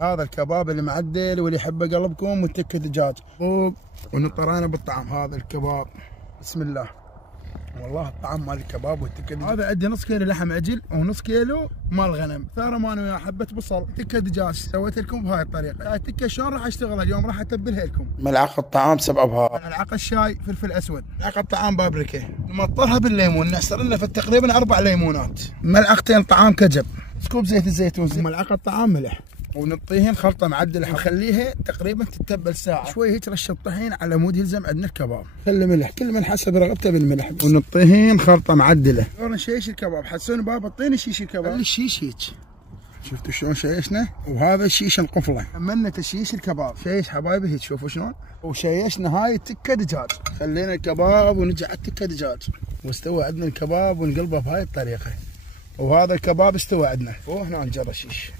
هذا الكباب اللي معدل واللي يحبه قلبكم، والتكه دجاج فوق، ونطرينا بالطعم. هذا الكباب بسم الله، والله الطعم مال الكباب والتكه دجاج. هذا عندي نص كيلو لحم عجل ونص كيلو مال غنم، ثاره انا وياه حبه بصل، تكه دجاج سويت لكم بهاي الطريقه. التكه شلون راح اشتغلها اليوم؟ راح اتبلها لكم. ملعقه طعام 7 بهار، ملعقه الشاي فلفل اسود، ملعقه طعام بابريكا، نمطرها بالليمون، نعصر لنا في تقريبا 4 ليمونات، ملعقتين طعام كجب، سكوب زيت الزيتون، ملعقه طعام ملح، ونطيهن خلطه معدله، نخليها تقريبا تتبل ساعه. شوي هيك رشه طحين على مود يلزم عندنا الكباب، خلي ملح، كل من حسب رغبته بالملح، ونطيهن خلطه معدله. شلون نشيش الكباب؟ حسون باب الطين شيش الكباب، خلي الشيش هيك. شفتوا شلون شيشنا؟ وهذا الشيش نقفله. عملنا تشيش الكباب، شيش حبايبي هيك، شوفوا شلون؟ وشيشنا هاي التكه دجاج، خلينا الكباب ونجي على التكه دجاج، واستوى عندنا الكباب ونقلبه بهاي الطريقه. وهذا الكباب استوى عندنا، وهنا نجر الشيش.